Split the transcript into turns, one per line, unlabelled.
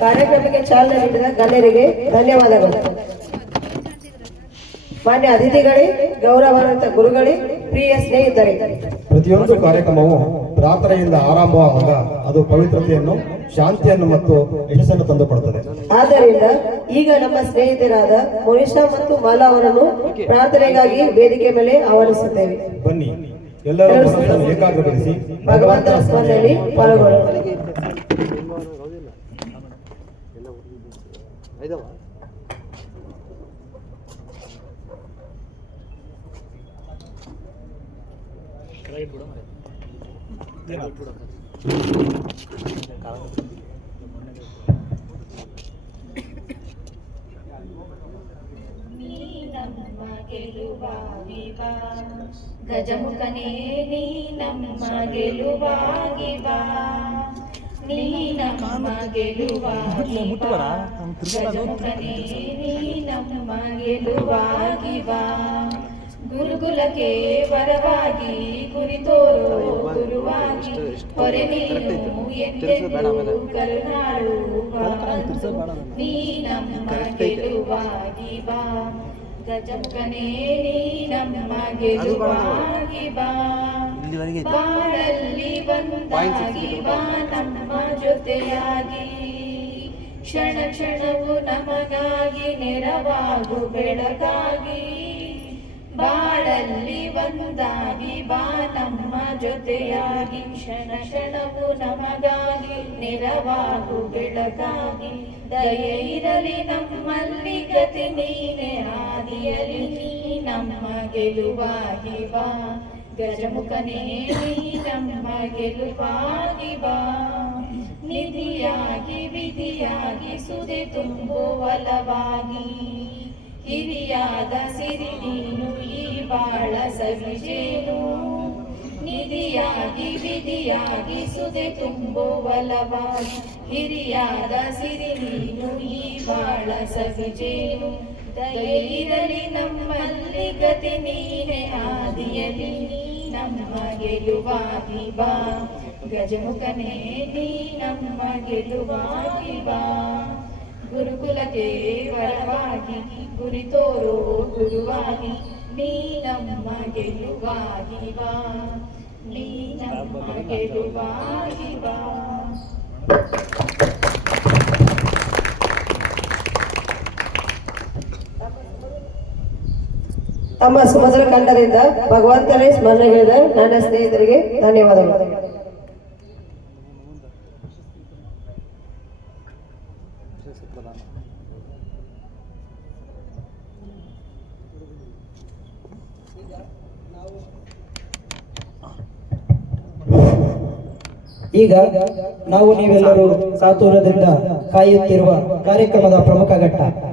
ಕಾರ್ಯಕ್ರಮಕ್ಕೆ ಚಾಲನೆ ನೀಡಿದ ಗಣ್ಯರಿಗೆ ಧನ್ಯವಾದಗಳು. ಮಾನ್ಯ ಅತಿಥಿಗಳೇ ಗೌರವಾನ್ವಿತ ಗುರುಗಳೇ ಪ್ರಿಯ ಸ್ನೇಹಿತರೇ.
ಪ್ರತಿಯೊಂದು ಕಾರ್ಯಕ್ರಮವು ಪ್ರಾರ್ಥನೆಯಿಂದ ಆರಂಭವಾದಾಗ ಅದು ಪವಿತ್ರತೆಯನ್ನು ಶಾಂತಿಯನ್ನು ಮತ್ತು ಯಶಸ್ಸನ್ನು ತಂದುಕೊಡುತ್ತದೆ.
ಆದ್ದರಿಂದ ಈಗ ನಮ್ಮ ಸ್ನೇಹಿತರಾದ ಮುನಿಷಾ ಮತ್ತು ಮಾಲಾ ಅವರನ್ನು ಪ್ರಾರ್ಥನೆಗಾಗಿ ವೇದಿಕೆ ಮೇಲೆ ಆಹ್ವಾನಿಸುತ್ತೇವೆ.
ಬನ್ನಿ. ಎಲ್ಲರೂ ಏಕಾಗ್ರಗೊಳಿಸಿ
ಭಗವಂತನ ಸ್ಮರಣೆಯಲ್ಲಿ ಪಾಲ್ಗೊಳ್ಳೋಣ.
ನಮ್ಮ ಗೆಲುವಾಗಿವ ಗಜಮುಖನೇ ನೀ ನಮ್ಮ ಗೆಲುವಾಗಿವ ಬಾ ಗುರುಕುಲಕ್ಕೆ ವರವಾಗಿ ಕುರಿತೋರೋ ಗುರುವಾಗಿ ಹೊರೆ ನೀನು ಎಂದೆಂದು ಕರುಣಾಳುವ. ನೀ ನಮ್ಮ ಗೆಲುವಾಗಿ ಬಾ ಗಜಮುಖನೇ ನೀ ನಮ್ಮ ಗೆಲುವಾಗಿ ಬಾ ಬಾಳಲ್ಲಿ ಬಂದಾಗಿ ಬಾ ನಮ್ಮ ಜೊತೆಯಾಗಿ. ಕ್ಷಣ ಕ್ಷಣವು ನಮಗಾಗಿ ನೆರವಾಗು ಬೆಳಗಾಗಿ ಬಾಳಲ್ಲಿ ಒಂದಾಗಿ ಬಾ ನಮ್ಮ ಜೊತೆಯಾಗಿ. ಕ್ಷಣ ಕ್ಷಣವು ನಮಗಾಗಿ ನೆರವಾಗು ಬೆಳಗಾಗಿ ದಯೆ ಇರಲಿ ನಮ್ಮಲ್ಲಿ ಗತಿ ನೀನೆ ಆದಿಯಲಿ ನೀ ನಮ್ಮ ಗೆಲುವಾಗಿ ಬಾ. ಗಜಮುಖನೇ ನಮ್ಮ ಗೆಲುವಾಗಿ ಬಾ. ನಿಧಿಯಾಗಿ ವಿಧಿಯಾಗಿ ಸುದೆ ತುಂಬುವಲವಾಗಿ. ಹಿರಿಯಾದ ಸಿರಿ ನೀನು ಈ ಬಾಳ ಸವಿಜೇನು. ನಿಧಿಯಾಗಿ ವಿಧಿಯಾಗಿ ಸುದೆ ತುಂಬುವಲವಾಗಿ ಹಿರಿಯಾದ ಸಿರಿ ನೀನು, ಈ ಬಾಳ ಸಗಿಜೇನು ದಯಿರಲಿ ನಮ್ಮಲ್ಲಿ ಗತಿ ನೀನೆ ಆದಿಯಲಿ ನಮ್ಮ ಗೆಲುವಾಗಿ ಬಾ. ಗಜಮುಖನೇ, ನೀ ನಮ್ಮ ಗೆಲುವಾಗಿ ಬಾ. ಗುರುಕುಲಕ್ಕೆ ವರವಾಗಿ, ಗುರಿ ತೋರೋ, ಗುರುವಾಗಿ, ನೀ ನಮ್ಮ ಗೆಲುವಾಗಿ ಬಾ.
ತಮ್ಮ ಸುಮಧುರ ಕಂಠದಿಂದ ಭಗವಂತನೇ ಸ್ಮರಣೆಗಳಿದ ನನ್ನ ಸ್ನೇಹಿತರಿಗೆ ಧನ್ಯವಾದಗಳು.
ಈಗ ನಾವು ನೀವೆಲ್ಲರೂ ಸಾತೂರದಿಂದ ಕಾಯುತ್ತಿರುವ ಕಾರ್ಯಕ್ರಮದ ಪ್ರಮುಖ ಘಟ್ಟ.